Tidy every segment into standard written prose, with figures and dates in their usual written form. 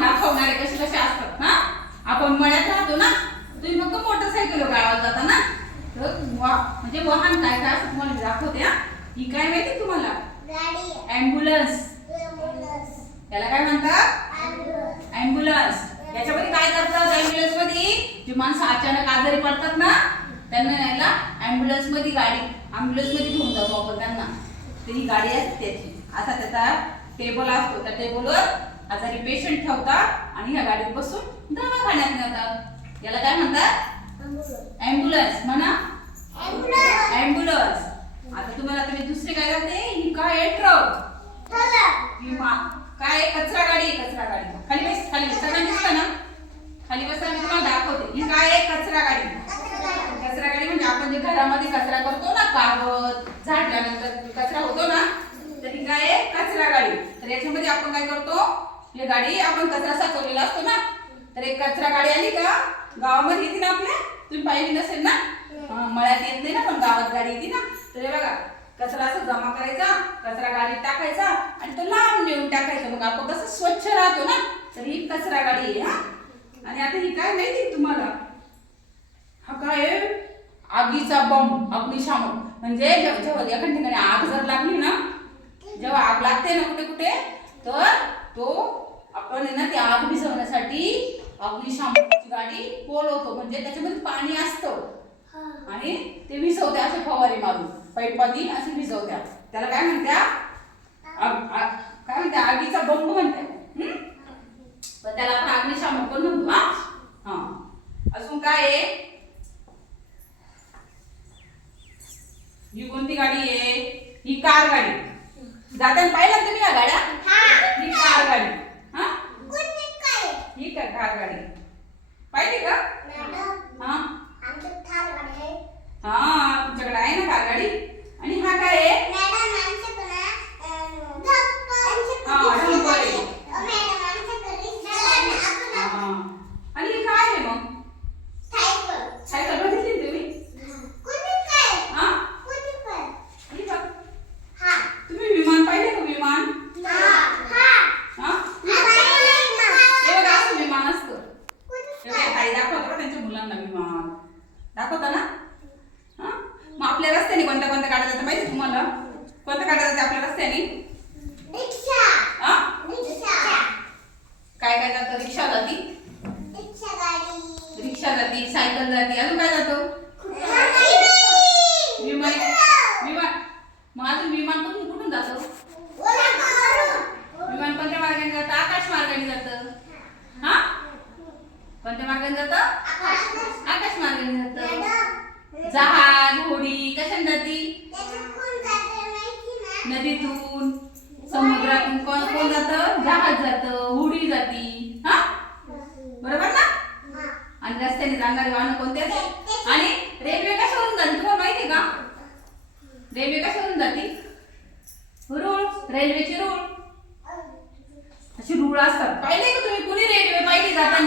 दाखवणारे कसे कसे असतात ना. आपण मळ्यात राहतो ना, तुम्ही मग मोटरसायकल गावात जाता ना, तर म्हणजे वाहन काय काय असं तुम्हाला दाखवते. ही काय माहिती तुम्हाला? गाडी. ॲम्ब्युलन्स. याला काय म्हणतात? ॲम्ब्युलन्स. याच्यामध्ये काय करतात? ॲम्ब्युलन्स मध्ये जी माणसं अचानक आजारी पडतात ना, त्यांना यायला ॲम्ब्युलन्स मध्ये ॲम्ब्युलन्स मध्ये घेऊन जातो आपण त्यांना. तर ही गाडी असते त्याची. असा त्याचा टेबल असतो. त्या टेबलवर आजारी पेशंट ठेवतात आणि ह्या गाडीत बसून दवाखान्यात नेतात. याला काय म्हणतात? ॲम्ब्युलन्स. म्हणा ॲम्ब्युलन्स. आता तुम्हाला तुम्ही दुसरी काय जाते? ही काय आहे? ट्रक. काय कचरा गाडी. कचरा गाडी. खाली बस. खाली बस. सगळ्यांना दिसतं ना? खाली बसा. मी तुम्हाला दाखवते. ही काय आहे? कचरा गाडी. कचरा गाडी म्हणजे आपण जे घरामध्ये कचरा करतो ना, कागद झाडल्यानंतर कचरा होतो ना, तर ही काय आहे? कचरा गाडी. तर याच्यामध्ये आपण काय करतो? ही गाडी आपण कचरा साचवलेला असतो ना, तर एक कचरा गाडी आली का गावामध्ये येते ना आपल्या, तुम्ही पाहिली नसेल ना, मळ्यात येत नाही ना, पण गावात गाडी येते ना. तर हे बघा, कचरा असं जमा करायचा, कचरा गाडीत टाकायचा आणि तो लांब नेऊन टाकायचा. मग आपण कसं स्वच्छ राहतो ना, तर ही कचरा गाडी आहे. आणि आता ही काय माहिती तुम्हाला? हा काय आहे? आगीचा बॉम्ब. अग्निशामक. म्हणजे जेव्हा एका ठिकाणी आग जर लागली ना, जेव्हा आग लागते ना कुठे कुठे, तर तो आपण ना ती आग विझवण्यासाठी अग्निशामकची गाडी बोलवतो. म्हणजे त्याच्यामध्ये पाणी असतं आणि ते विझवते असे फवारे मारून पाईपानी असे विझवत्या. त्याला काय म्हणत्या? काय म्हणत्या? आगीचा बंब म्हणत्या. पण त्याला आपण अग्निशामक पण म्हणतो. अजून काय आहे? ही कोणती गाडी आहे? ही कार गाडी. जाताना पाहिलं तुम्ही या गाड्या? ही कार गाडी. ही कार गाडी पाहिली का? तुमच्याकडे आहे ना कार गाडी? आणि हा काय आहे? आणि हे काय आहे मग? सायकल बघितली तुम्ही? तुम्ही विमान पाहिले का? विमान. हे बघा असं विमान असतं. ताई दाखवतो त्यांच्या मुलांना विमान दाखवता ना. मग आपल्या रस्त्याने कोणत्या कोणत्या गाड्या जातात माहिती तुम्हाला? कोणत्या गाड्या जाते आपल्या रस्त्याने? काय काय जातं? रिक्षा जाती. रिक्षा जाती, सायकल जाती. अजून काय जातं? विमान. विमान. मग अजून विमान कुठून जातं? विमान कोणत्या मार्गाने जातं? आकाश मार्गाने जातं. कोणत्या मार्गाने जातं? आकाश मार्गाने जातं. जहाज, होडी कशाने जाती? नदीतून, समुद्रातून. कोण कोण जातं? जहाज जातं, होडी जाती. बरोबर ना? आणि रस्त्याने जाणारी वाहनं कोणते असतात? आणि रेल्वे कशावरून जाते तुम्हाला माहिती का? रेल्वे कशावरून जाते? रूळ. रेल्वेचे रूळ अशी रूळ असतात. पाहिले का तुम्ही? कुणी रेल्वे पाहिली जाताना?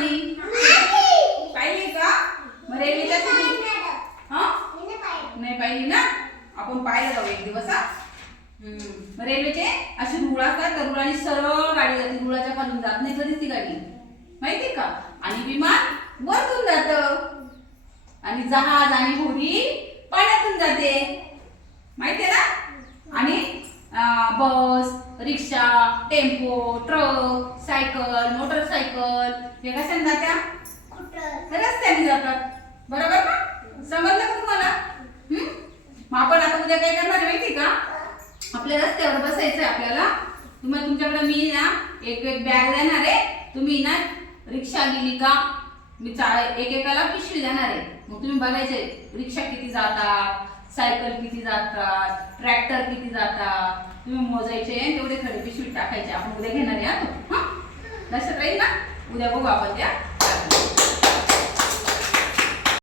पाहिली का? मग रेल्वेच्या नाही पाहिली ना? आपण पाहिलं जाऊ एक दिवस. रेल्वेचे अशी रूळ असतात. त्या रुळाने सरळ गाडी जाते. रुळाच्या खालून जात नाही कधीच ती गाडी, माहिती का? आणि विमान वरतून जातं आणि जहाज आणि होडी पाण्यातून जाते, माहिती ना? आणि बस, रिक्षा, टेम्पो, ट्रक, सायकल, मोटरसायकल हे कशाने जात्या? रस्त्याने जातात. बरोबर ना? समजलं का तुम्हाला? मग आपण आता उद्या काय करणार आहे माहिती का? आपल्या रस्त्यावर बसायचंय आपल्याला. तुमच्याकडे मी ना एक बॅग देणार आहे. तुम्ही ना रिक्षा गेली का मी एकेकाला पिशवी देणार आहे. मग तुम्ही बघायचे रिक्षा किती जातात, सायकल किती जातात, ट्रॅक्टर किती जातात. तुम्ही मोजायचे तेवढे खडे पिशवीत टाकायचे. आपण उद्या घेणार आहे. लक्षात राहील ना? उद्या बघू आपण त्या